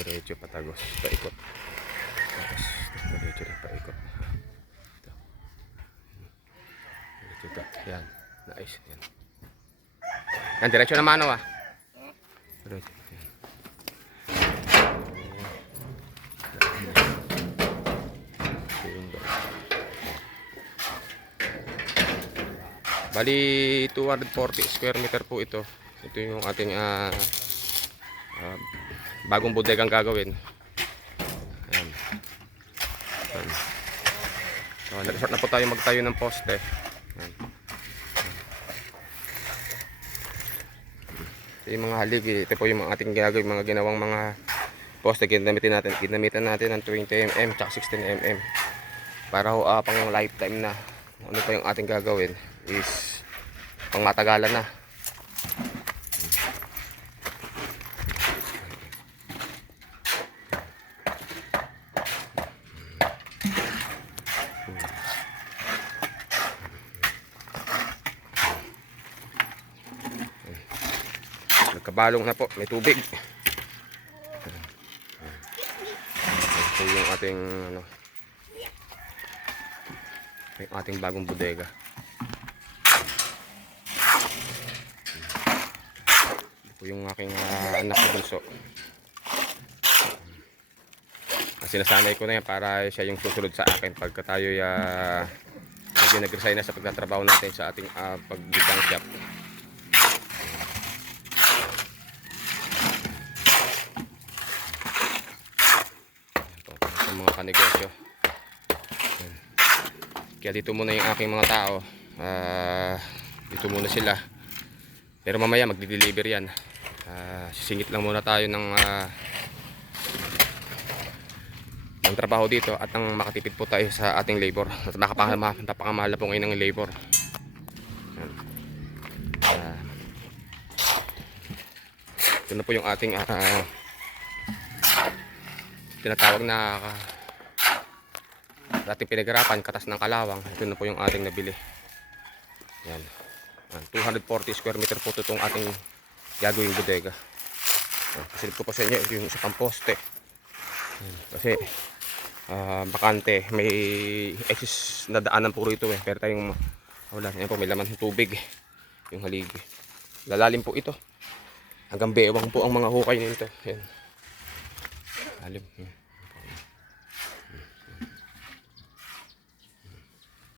diretso patagos, paikot. Tapos diretso rin paikot. Ito. Diretso ito. Yan. Nice. Yan. Yan, diretso na mano ah. Diretso. Yan. Bali 240 square meter po ito. Ito yung ating bagong bodegang gagawin. Ayan. Ayan. So, nag-start na po tayo magtayo ng poste. Ayan. Ito yung mga haligi. Ito po yung ating gagawin, mga ginawang mga poste. Ginamitan natin ng 20mm at 16mm para pang lifetime na. Ano pa yung ating gagawin is pang matagalan na. Nagkabalong na po, may tubig. Ito yung ating yung ating bagong bodega. Ito yung aking anak na bunso. Sinasanay ko na yan para siya yung susunod sa akin pagka tayo medyo nag-resign na sa pagtatrabaho natin sa ating pagbibang shop. Sa mga kanegosyo. Kaya dito muna yung aking mga tao. Dito muna sila. Pero mamaya magdi-deliver yan. Sisingit lang muna tayo ng trabaho dito at ang makatipid po tayo sa ating labor. At napakamahal po ngayon ng labor. Ito na po yung ating tinatawag na dating pinaghirapan, katas ng kalawang. Ito na po yung ating nabili. Yan. 240 square meter po itong ating gagawing bodega. Pasilip ko po sa inyo yung isa pang poste. Kasi bakante, may excess na daanan po rito eh. Pero tayong wala. Yan po, may laman ng tubig. Yung haligi. Lalalim po ito. Hanggang bewang po ang mga hukay nito. Yan. Lalim.